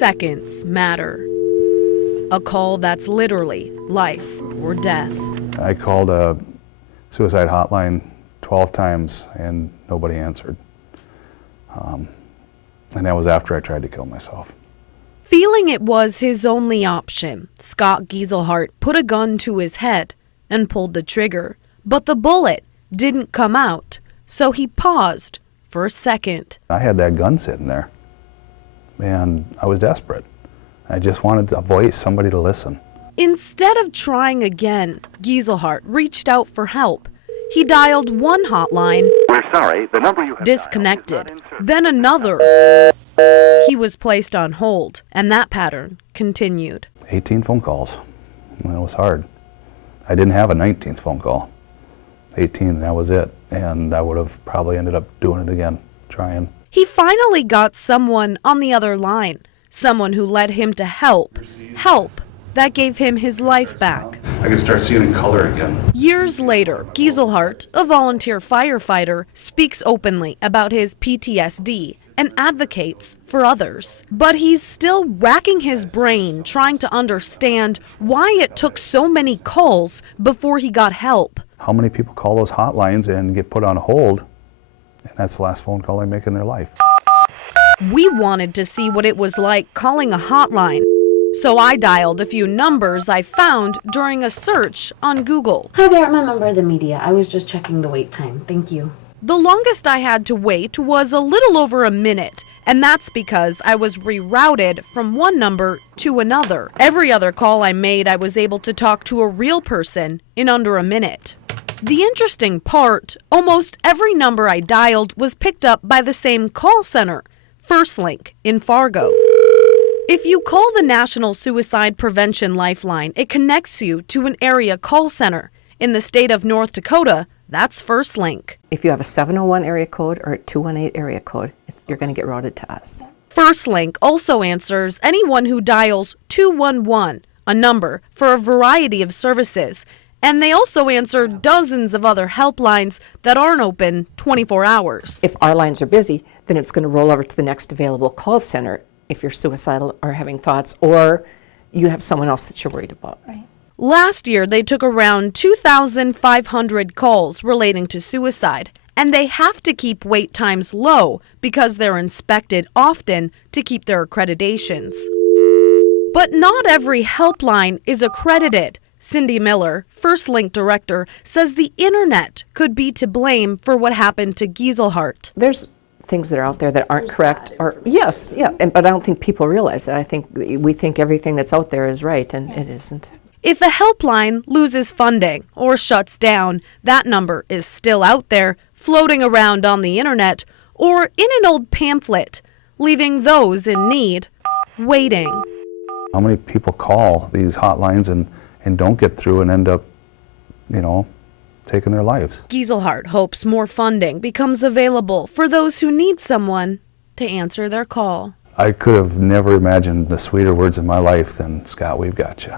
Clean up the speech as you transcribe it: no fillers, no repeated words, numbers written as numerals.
seconds matter. A call that's literally life or death. I called a suicide hotline 12 times and nobody answered. And that was after I tried to kill myself. Feeling it was his only option, Scott Gieselhart put a gun to his head and pulled the trigger. But the bullet didn't come out, so he paused for a second. I had that gun sitting there, and I was desperate. I just wanted a voice, somebody to listen. Instead of trying again, Gieselhart reached out for help. He dialed one hotline. We're sorry, the number you have disconnected, then another. He was placed on hold, and that pattern continued. 18 phone calls, and it was hard. I didn't have a 19th phone call. 18, and that was it. And I would have probably ended up doing it again, trying. He finally got someone on the other line, someone who led him to help that gave him his life back. I can start seeing in color again. Years later, Gieselhart, a volunteer firefighter, speaks openly about his PTSD and advocates for others. But he's still racking his brain trying to understand why it took so many calls before he got help. How many people call those hotlines and get put on hold, and that's the last phone call they make in their life. We wanted to see what it was like calling a hotline. So I dialed a few numbers I found during a search on Google. Hi there, I'm a member of the media. I was just checking the wait time. Thank you. The longest I had to wait was a little over a minute, and that's because I was rerouted from one number to another. Every other call I made, I was able to talk to a real person in under a minute. The interesting part, almost every number I dialed was picked up by the same call center, FirstLink in Fargo. If you call the National Suicide Prevention Lifeline, it connects you to an area call center. In the state of North Dakota, that's FirstLink. If you have a 701 area code or a 218 area code, you're going to get routed to us. FirstLink also answers anyone who dials 211, a number for a variety of services. And they also answer dozens of other helplines that aren't open 24 hours. If our lines are busy, then it's going to roll over to the next available call center if you're suicidal or having thoughts, or you have someone else that you're worried about. Right. Last year, they took around 2,500 calls relating to suicide, and they have to keep wait times low because they're inspected often to keep their accreditations. But not every helpline is accredited. Cindy Miller, FirstLink director, says the internet could be to blame for what happened to Gieselhart. There's things that are out there that aren't correct, or yes, yeah, but I don't think people realize that. I think we think everything that's out there is right, and it isn't. If a helpline loses funding or shuts down, that number is still out there, floating around on the internet or in an old pamphlet, leaving those in need waiting. How many people call these hotlines and don't get through and end up, taking their lives? Gieselhart hopes more funding becomes available for those who need someone to answer their call. I could have never imagined the sweeter words in my life than, "Scott, we've got you."